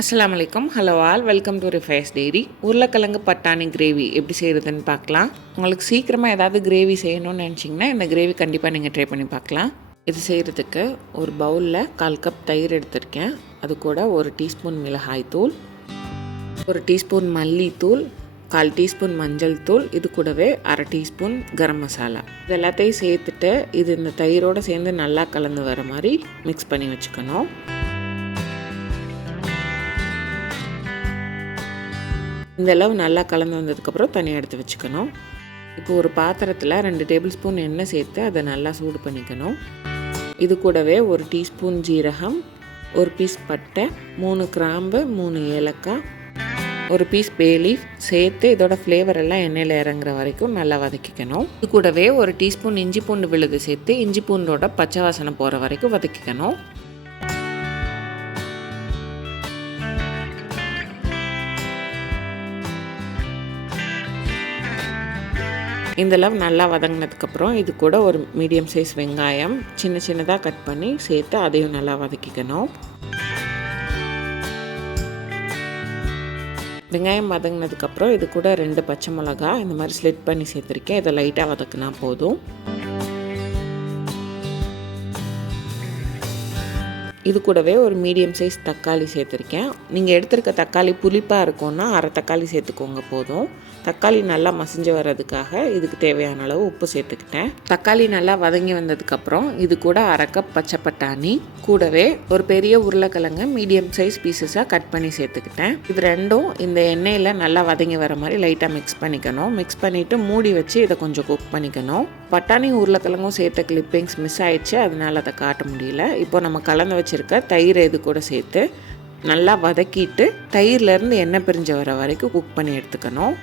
அஸ்ஸலாமு அலைக்கும். Hello all, welcome to ரிஃபைஸ் டெய்ரி. உருளைக்கிழங்கு பட்டாணி கிரேவி எப்படி செய்கிறதுன்னு பார்க்கலாம். உங்களுக்கு சீக்கிரமாக ஏதாவது கிரேவி செய்யணும்னு நினச்சிங்கன்னா இந்த கிரேவி கண்டிப்பாக நீங்கள் ட்ரை பண்ணி பார்க்கலாம். இது செய்கிறதுக்கு ஒரு பவுலில் 1/4 கப் தயிர் எடுத்திருக்கேன். அது கூட 1 டீஸ்பூன் மிளகாய் தூள், 1 டீஸ்பூன் மல்லித்தூள், 1/4 டீஸ்பூன் மஞ்சள் தூள், இது கூடவே 1/2 டீஸ்பூன் கரம் மசாலா. இது எல்லாத்தையும் சேர்த்துட்டு இது இந்த தயிரோடு சேர்ந்து நல்லா கலந்து வர மாதிரி மிக்ஸ் பண்ணி வச்சுக்கணும். இந்த அளவு நல்லா கலந்து வந்ததுக்கப்புறம் தனியாக எடுத்து வச்சுக்கணும். இப்போ ஒரு பாத்திரத்தில் 2 டேபிள் ஸ்பூன் எண்ணெய் சேர்த்து அதை நல்லா சூடு பண்ணிக்கணும். இது கூடவே 1 டீஸ்பூன் ஜீரகம், 1 பீஸ் பட்டை, 3 கிராம்பு, 3 ஏலக்காய், 1 பீஸ் பே லீஃப் சேர்த்து இதோட ஃப்ளேவர் எல்லாம் எண்ணெயில் இறங்குற வரைக்கும் நல்லா வதக்கிக்கணும். இது கூடவே 1 டீஸ்பூன் இஞ்சி பூண்டு விழுது சேர்த்து இஞ்சி பூண்டோட பச்சை வாசனை போகிற வரைக்கும் வதக்கிக்கணும். இந்த அளவு நல்லா வதங்கினதுக்கப்புறம் இது கூட ஒரு மீடியம் சைஸ் வெங்காயம் சின்ன சின்னதாக கட் பண்ணி சேர்த்து அதையும் நல்லா வதக்கிக்கணும். வெங்காயம் வதங்கினதுக்கப்புறம் இது கூட 2 பச்சை மிளகா இந்த மாதிரி ஸ்லிட் பண்ணி சேர்த்துருக்கேன். இதை லைட்டாக வதக்குனா போதும். இது கூடவே ஒரு மீடியம் சைஸ் தக்காளி சேர்த்துருக்கேன். நீங்கள் எடுத்துருக்க தக்காளி புளிப்பாக இருக்கும்னா 1/2 தக்காளி சேர்த்துக்கோங்க போதும். தக்காளி நல்லா மசிஞ்சு வர்றதுக்காக இதுக்கு தேவையான அளவு உப்பு சேர்த்துக்கிட்டேன். தக்காளி நல்லா வதங்கி வந்ததுக்கப்புறம் இது கூட 1/2 கப் பச்சை பட்டாணி, கூடவே ஒரு பெரிய உருளைக்கிழங்கு மீடியம் சைஸ் பீசஸாக கட் பண்ணி சேர்த்துக்கிட்டேன். இது ரெண்டும் இந்த எண்ணெயில் நல்லா வதங்கி வர மாதிரி லைட்டாக மிக்ஸ் பண்ணிக்கணும். மிக்ஸ் பண்ணிவிட்டு மூடி வச்சு இதை கொஞ்சம் குக் பண்ணிக்கணும். பட்டாணி உருளைக்கிழங்கும் சேர்த்த கிளிப்பிங்ஸ் மிஸ் ஆயிடுச்சு, அதனால் அதை காட்ட முடியல. இப்போ நம்ம கலந்து வச்சுருக்க தயிரை இது கூட சேர்த்து நல்லா வதக்கிட்டு தயிர்லேருந்து எண்ணெய் பிரிஞ்சு வர வரைக்கும் குக் பண்ணி எடுத்துக்கணும்.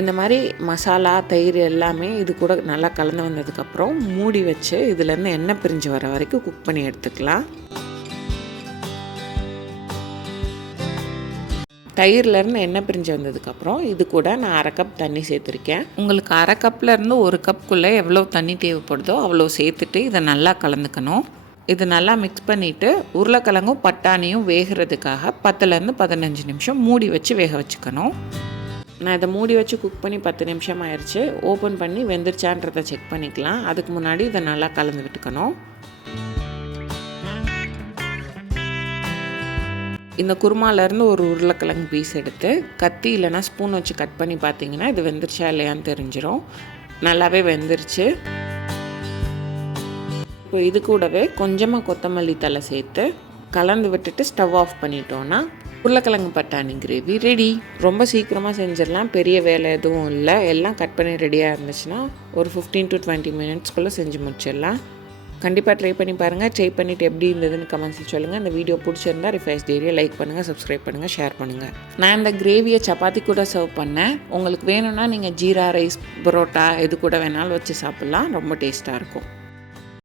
இந்த மாதிரி மசாலா தயிர் எல்லாமே இது கூட நல்லா கலந்து வந்ததுக்கப்புறம் மூடி வச்சு இதுலேருந்து எண்ணெய் பிரிஞ்சு வர வரைக்கும் குக் பண்ணி எடுத்துக்கலாம். தயிர்லேருந்து எண்ணெய் பிரிஞ்சு வந்ததுக்கப்புறம் இது கூட நான் 1/2 கப் தண்ணி சேர்த்துருக்கேன். உங்களுக்கு 1/2 கப்லேருந்து 1 கப்புக்குள்ளே எவ்வளோ தண்ணி தேவைப்படுதோ அவ்வளோ சேர்த்துட்டு இதை நல்லா கலந்துக்கணும். இது நல்லா மிக்ஸ் பண்ணிவிட்டு உருளைக்கிழங்கும் பட்டாணியும் வேகிறதுக்காக 10லேருந்து 15 நிமிஷம் மூடி வச்சு வேக வச்சுக்கணும். நான் இதை மூடி வச்சு குக் பண்ணி 10 நிமிஷம் ஆயிடுச்சு. ஓப்பன் பண்ணி வெந்துருச்சான்றதை செக் பண்ணிக்கலாம். அதுக்கு முன்னாடி இதை நல்லா கலந்து விட்டுக்கணும். இந்த குருமாலேருந்து ஒரு உருளைக்கிழங்கு பீஸ் எடுத்து கத்தி இல்லைனா ஸ்பூன் வச்சு கட் பண்ணி பார்த்தீங்கன்னா இது வெந்துருச்சா இல்லையான்னு தெரிஞ்சிடும். நல்லாவே வெந்துருச்சு. இப்போ இது கூடவே கொஞ்சமாக கொத்தமல்லி தழை சேர்த்து கலந்து விட்டுட்டு ஸ்டவ் ஆஃப் பண்ணிட்டோன்னா உருளைக்கிழங்கு பட்டாணி கிரேவி ரெடி. ரொம்ப சீக்கிரமாக செஞ்சிடலாம், பெரிய வேலை எதுவும் இல்லை. எல்லாம் கட் பண்ணி ரெடியாக இருந்துச்சுன்னா ஒரு 15 to 20 மினிட்ஸ்க்குள்ளே செஞ்சு முடிச்சிடலாம். கண்டிப்பாக ட்ரை பண்ணி பாருங்கள். ட்ரை பண்ணிவிட்டு எப்படி இருந்ததுன்னு கமெண்ட்ஸில் சொல்லுங்கள். இந்த வீடியோ பிடிச்சிருந்தா ரிஃபைஸ் டெய்ரியை லைக் பண்ணுங்கள், சப்ஸ்கிரைப் பண்ணுங்கள், ஷேர் பண்ணுங்கள். நான் இந்த கிரேவியை சப்பாத்தி கூட சர்வ் பண்ணேன். உங்களுக்கு வேணும்னா நீங்கள் ஜீரா ரைஸ், பரோட்டா எது கூட வேணாலும் வச்சு சாப்பிட்லாம். ரொம்ப டேஸ்ட்டாக இருக்கும்.